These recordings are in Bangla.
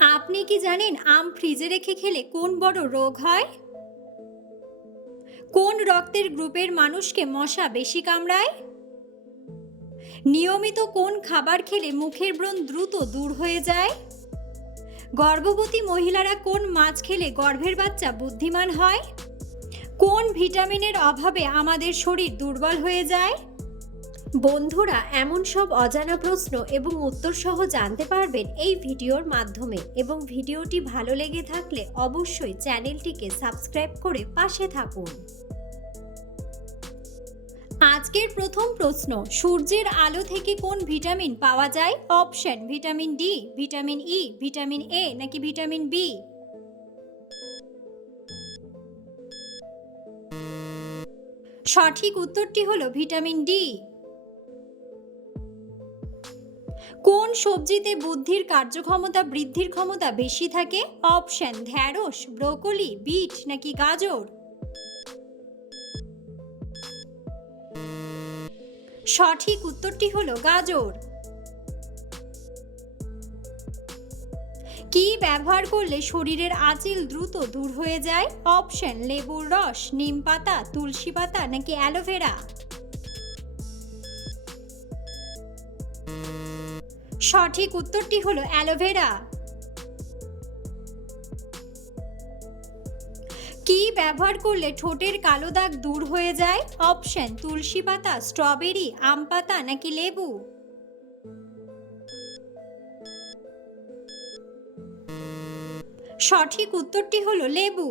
আপনি কি জানেন আম ফ্রিজে রেখে খেলে কোন বড় রোগ হয়? কোন রক্তের গ্রুপের মানুষকে মশা বেশি কামড়ায়? নিয়মিত কোন খাবার খেলে মুখের ব্রণ দ্রুত দূর হয়ে যায়? গর্ভবতী মহিলারা কোন মাছ খেলে গর্ভের বাচ্চা বুদ্ধিমান হয়? কোন ভিটামিনের অভাবে আমাদের শরীর দুর্বল হয়ে যায়? বন্ধুরা, এমন সব অজানা প্রশ্ন এবং উত্তর সহ জানতে পারবেন এই ভিডিওর মাধ্যমে, এবং ভিডিওটি ভালো লেগে থাকলে অবশ্যই চ্যানেলটিকে সাবস্ক্রাইব করে পাশে থাকুন। আজকের প্রথম প্রশ্ন, সূর্যের আলো থেকে কোন ভিটামিন পাওয়া যায়? Option: vitamin D, vitamin E, vitamin A নাকি ভিটামিন বি? সঠিক উত্তরটি হলো ভিটামিন ডি। কোন সবজিতে বুদ্ধির কার্যক্ষমতা বৃদ্ধির ক্ষমতা বেশি থাকে? অপশন: ঢ্যাঁড়স, ব্রোকলি, বিট নাকি গাজর? সঠিক উত্তরটি হলো গাজর। কি ব্যবহার করলে শরীরের আঁচিল দ্রুত দূর হয়ে যায়? অপশন: লেবুর রস, নিম পাতা, তুলসী পাতা নাকি অ্যালোভেরা? সঠিক উত্তরটি হলো অ্যালোভেরা। কি ব্যবহার করলে ঠোঁটের কালো দাগ দূর হয়ে যায়? অপশন: তুলসী পাতা, স্ট্রবেরি, আম পাতা নাকি লেবু? সঠিক উত্তরটি হলো লেবু।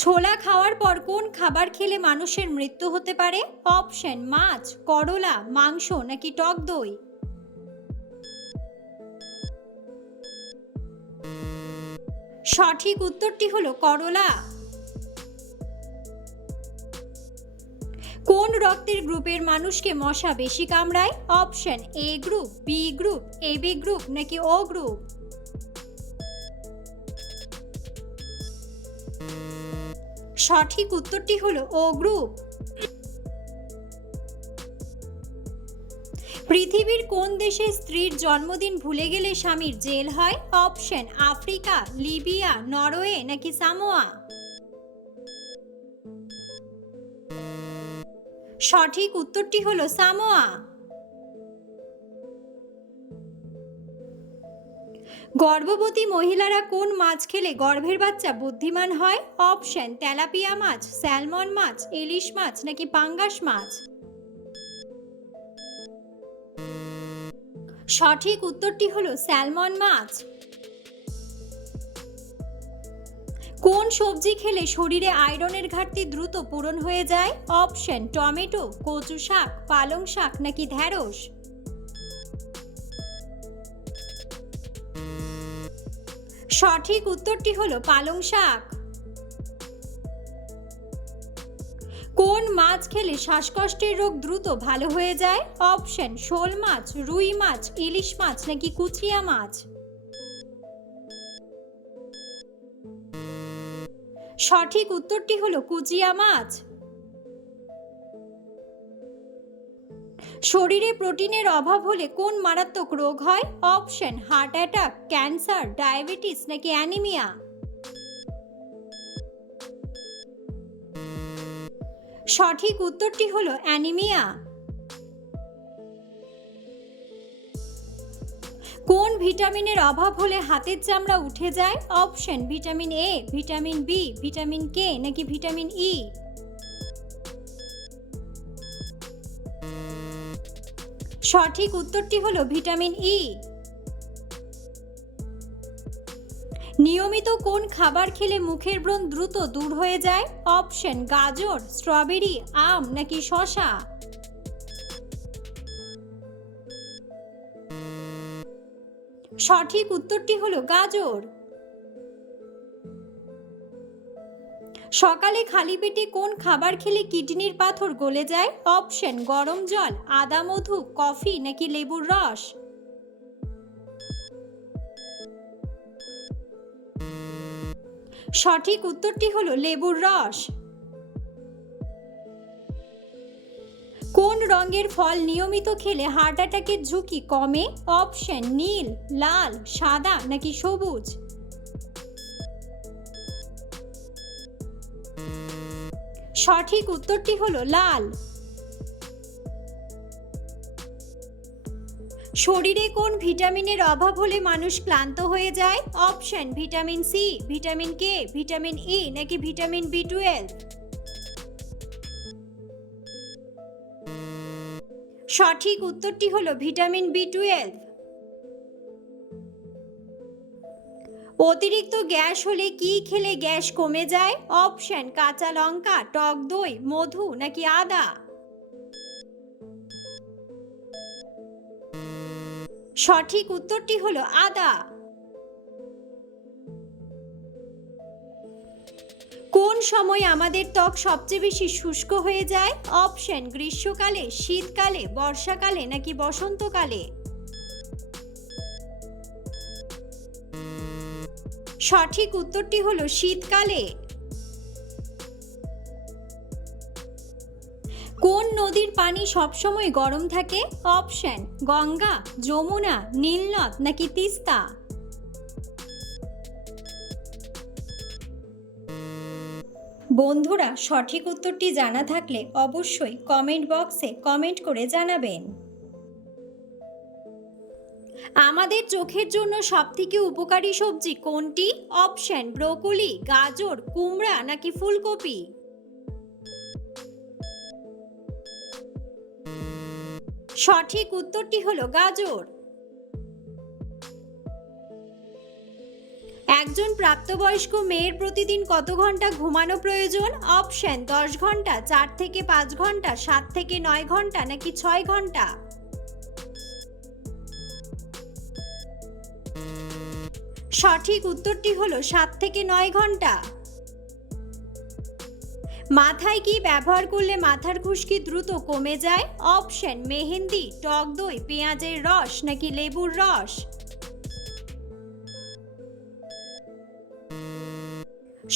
ছোলা খাওয়ার পর কোন খাবার খেলে মানুষের মৃত্যু হতে পারে? অপশন: মাছ, করলা, মাংস নাকি টক দই? সঠিক উত্তরটি হলো করলা। কোন রক্তের গ্রুপের মানুষকে মশা বেশি কামড়ায়? Option: A group, B group, AB group নাকি ও গ্রুপ? সঠিক উত্তরটি হলো ও গ্রুপ। পৃথিবীর কোন দেশে স্ত্রীর জন্মদিন ভুলে গেলে স্বামীর জেল হয়? অপশন: আফ্রিকা, লিবিয়া, নরওয়ে নাকি সামোয়া? সঠিক উত্তরটি হলো সামোয়া। গর্ভবতী মহিলারা কোন মাছ খেলে গর্ভের বাচ্চা বুদ্ধিমান হয়? অপশন: তেলাপিয়া মাছ, স্যালমন মাছ, ইলিশ মাছ নাকি পাঙ্গাস মাছ? সঠিক উত্তরটি হলো স্যালমন মাছ। কোন সবজি খেলে শরীরে আয়রনের ঘাটতি দ্রুত পূরণ হয়ে যায়? অপশন: টমেটো, কচু শাক, পালং শাক নাকি ঢ্যাঁড়স? সঠিক উত্তরটি হলো পালং শাক। কোন মাছ খেলে শ্বাসকষ্টের রোগ দ্রুত ভালো হয়ে যায়? অপশন: শোল মাছ, রুই মাছ, ইলিশ মাছ নাকি কুচিয়া মাছ? সঠিক উত্তরটি হলো কুচিয়া মাছ। শরীরে প্রোটিনের অভাব হলে কোন মারাত্মক রোগ হয়? Option: heart attack, cancer, diabetes নাকি অ্যানিমিয়া? সঠিক উত্তরটি হলো অ্যানিমিয়া। কোন ভিটামিনের অভাব হলে হাতের চামড়া উঠে যায়? Option: vitamin A, vitamin B, vitamin K নাকি ভিটামিন ই? সঠিক উত্তরটি হলো ভিটামিন ই। নিয়মিত কোন খাবার খেলে মুখের ব্রণ দ্রুত দূর হয়ে যায়? অপশন: গাজর, স্ট্রবেরি, আম নাকি শসা? সঠিক উত্তরটি হলো গাজর। সকালে খালি পেটে কোন খাবার খেলে কিডনির পাথর গলে যায়? অপশন: গরম জল, আদা মধু, কফি নাকি লেবুর রস? সঠিক উত্তরটি হলো লেবুর রস। কোন রঙের ফল নিয়মিত খেলে হার্ট অ্যাটাকের ঝুঁকি কমে? অপশন নীল, লাল, সাদা নাকি সবুজ? সঠিক উত্তরটি হলো লাল। শরীরে কোন ভিটামিনের অভাব হলে মানুষ ক্লান্ত হয়ে যায়? Option vitamin C, vitamin K, vitamin E নাকি ভিটামিন বি12? সঠিক উত্তরটি হলো ভিটামিন বি12। অতিরিক্ত গ্যাস হলে কি খেলে গ্যাস কমে যায়? অপশন কাঁচা লঙ্কা, টক দই, মধু নাকি আদা? সঠিক উত্তরটি হলো আদা। কোন সময় আমাদের ত্বক সবচেয়ে বেশি শুষ্ক হয়ে যায়? অপশন গ্রীষ্মকালে, শীতকালে, বর্ষাকালে নাকি বসন্তকালে? সঠিক উত্তরটি হলো শীতকালে। কোন নদীর পানি সবসময় গরম থাকে? অপশন গঙ্গা, যমুনা, নীলনদ নাকি তিস্তা? বন্ধুরা, সঠিক উত্তরটি জানা থাকলে অবশ্যই কমেন্ট বক্সে কমেন্ট করে জানাবেন। আমাদের চোখের জন্য সবথেকে উপকারী সবজি কোনটি? অপশন ব্রোকলি, গাজর, কুমড়া নাকি ফুলকপি? সঠিক উত্তরটি হলো গাজর। একজন প্রাপ্তবয়স্ক মেয়ের প্রতিদিন কত ঘন্টা ঘুমানো প্রয়োজন? অপশন 10 ঘন্টা, 4 থেকে 5 ঘন্টা, 7 থেকে 9 ঘন্টা নাকি 6 ঘন্টা? সঠিক উত্তরটি হলো 7 থেকে 9 ঘন্টা। মাথায় কি ব্যবহার করলে মাথার খুশকি দ্রুত কমে যায়? অপশন মেহেন্দি, টক দই, পেঁয়াজের রস নাকি লেবুর রস?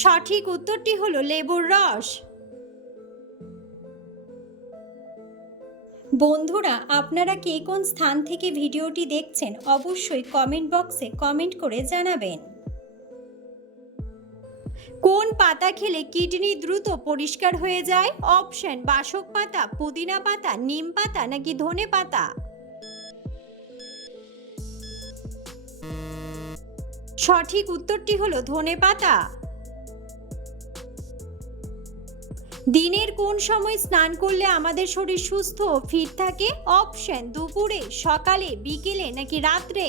সঠিক উত্তরটি হলো লেবুর রস। বন্ধুরা, আপনারা কে কোন স্থান থেকে ভিডিওটি দেখছেন অবশ্যই কমেন্ট বক্সে কমেন্ট করে জানাবেন। কোন পাতা খেলে কিডনি দ্রুত পরিষ্কার হয়ে যায়? অপশন বাসক পাতা, পুদিনা পাতা, নিম পাতা নাকি ধনে পাতা? সঠিক উত্তরটি হলো ধনে পাতা। দিনের কোন সময় স্নান করলে আমাদের শরীর সুস্থ ও ফিট থাকে? অপশন দুপুরে, সকালে, বিকেলে নাকি রাত্রে?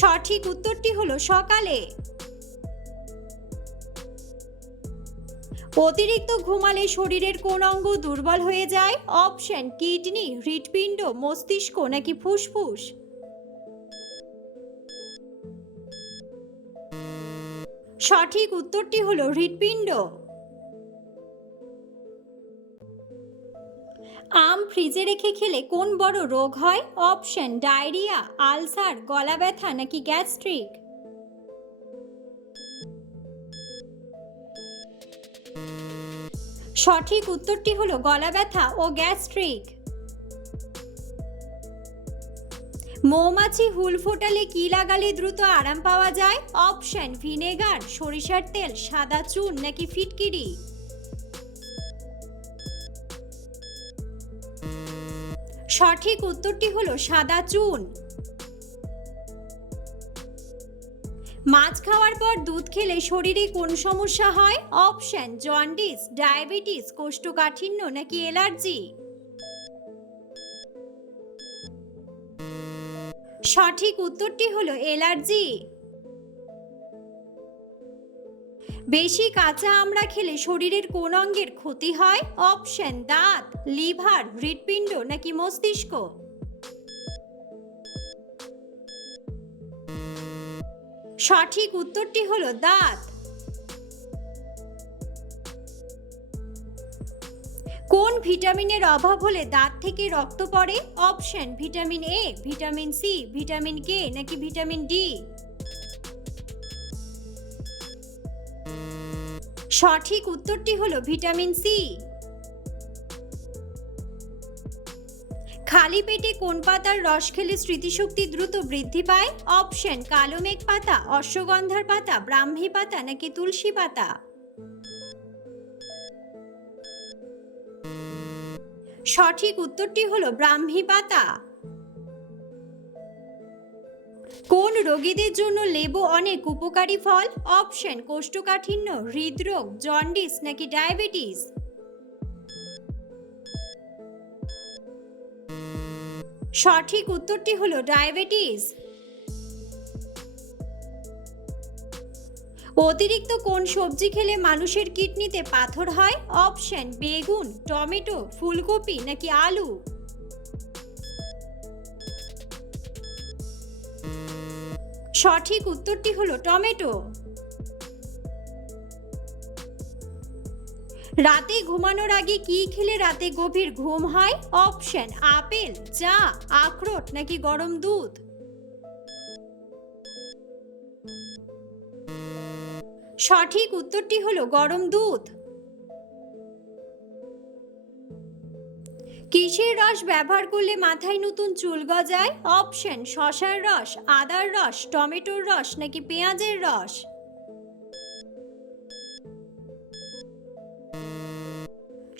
সঠিক উত্তরটি হলো সকালে। অতিরিক্ত ঘুমালে শরীরের কোন অঙ্গ দুর্বল হয়ে যায়? অপশন কিডনি, হৃৎপিণ্ড, মস্তিষ্ক নাকি ফুসফুস? সঠিক উত্তরটি হলো হৃৎপিণ্ড। আম ফ্রিজে রেখে খেলে কোন বড় রোগ হয়? অপশন ডায়রিয়া, আলসার, গলা ব্যথা নাকি গ্যাস্ট্রিক? সঠিক উত্তরটি হলো গলা ব্যথা ও গ্যাস্ট্রিক। মৌমাছি হুল ফোটালে কি লাগালে দ্রুত আরাম পাওয়া যায়? অপশন ভিনেগার, সরিষার তেল, সাদা চুন নাকি ফিটকিরি? সঠিক উত্তরটি হলো সাদা চুন। মাছ খাওয়ার পর দুধ খেলে শরীরে কোন সমস্যা হয়? অপশন জন্ডিস, ডায়াবেটিস, কোষ্ঠকাঠিন্য নাকি অ্যালার্জি? সঠিক উত্তরটি হলো অ্যালার্জি। বেশি কাঁচা আমড়া খেলে শরীরের কোন অঙ্গের ক্ষতি হয়? অপশন দাঁত, লিভার, হৃৎপিণ্ড নাকি মস্তিষ্ক? সঠিক উত্তরটি হলো দাঁত। কোন ভিটামিনের অভাব হলে দাঁত থেকে রক্ত পড়ে? Option vitamin A, vitamin C, vitamin K নাকি ভিটামিন ডি? সঠিক উত্তরটি হলো ভিটামিন সি। খালি পেটে কোন পাতার রস খেলে স্মৃতিশক্তি দ্রুত বৃদ্ধি পায়? অপশন কালো মেঘ পাতা, অশ্বগন্ধার পাতা, ব্রাহ্মী পাতা নাকি তুলসী পাতা? সঠিক উত্তরটি হলো ব্রাহ্মী পাতা। কোন রোগীদের জন্য লেবু অনেক উপকারী ফল? অপশন কোষ্ঠকাঠিন্য, হৃদরোগ, জন্ডিস নাকি ডায়াবেটিস? সঠিক উত্তরটি হলো ডায়াবেটিস। অতিরিক্ত কোন সবজি খেলে মানুষের কিডনিতে পাথর হয়? অপশন বেগুন, টমেটো, ফুলকপি নাকি আলু? সঠিক উত্তরটি হলো টমেটো। রাতে ঘুমানোর আগে কি খেলে রাতে গভীর ঘুম হয়? অপশন আপেল, চা, আখরোট নাকি গরম দুধ? সঠিক উত্তরটি হলো গরম দুধ। কিসের রস ব্যবহার করলে মাথায় নতুন চুল গজায়? অপশন শসার রস, আদার রস, টমেটোর রস নাকি পেঁয়াজের রস?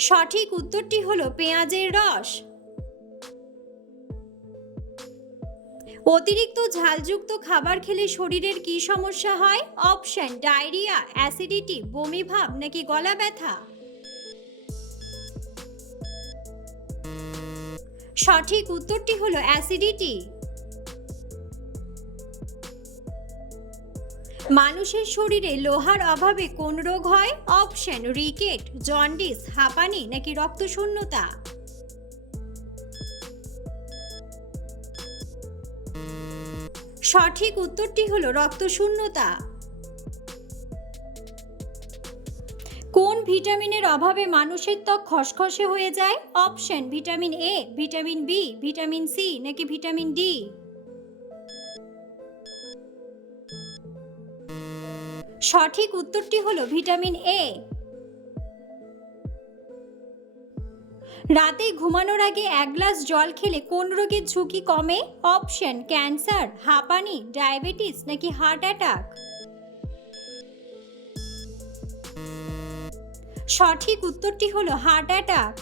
সঠিক উত্তরটি হলো পেঁয়াজের রস। অতিরিক্ত ঝালযুক্ত খাবার খেলে শরীরের কি সমস্যা হয়? অপশন ডায়রিয়া, অ্যাসিডিটি, বমি ভাব নাকি গলা ব্যথা? সঠিক উত্তরটি হলো অ্যাসিডিটি। মানুষের শরীরে লোহার অভাবে কোন রোগ হয়? অপশন রিকেট, জন্ডিস, হাঁপানি নাকি রক্তশূন্যতা? সঠিক উত্তরটি হলো রক্তশূন্যতা। কোন ভিটামিনের অভাবে মানুষের ত্বক খসখসে হয়ে যায়? Option vitamin A, vitamin B, vitamin C নাকি ভিটামিন ডি? সঠিক উত্তরটি হলো ভিটামিন এ। রাতে ঘুমানোর আগে 1 গ্লাস জল খেলে কোন রোগের ঝুঁকি কমে? অপশন ক্যান্সার, হাঁপানি, ডায়াবেটিস নাকি হার্ট অ্যাটাক? সঠিক উত্তরটি হলো হার্ট অ্যাটাক।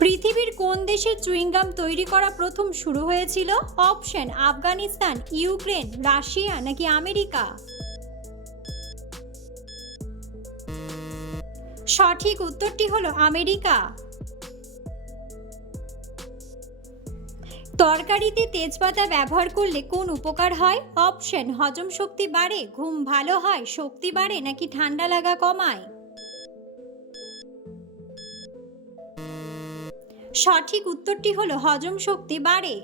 পৃথিবীর কোন দেশে চুইংগাম তৈরি করা প্রথম শুরু হয়েছিল? অপশন আফগানিস্তান, ইউক্রেন, রাশিয়া নাকি আমেরিকা? সঠিক উত্তরটি হলো আমেরিকা। তরকারিতে তেজপাতা ব্যবহার করলে কোন উপকার হয়? অপশন হজম শক্তি বাড়ে, ঘুম ভালো হয়, শক্তি বাড়ে নাকি ঠান্ডা লাগা কমায়? সঠিক উত্তরটি হলো হজম শক্তি বাড়ে।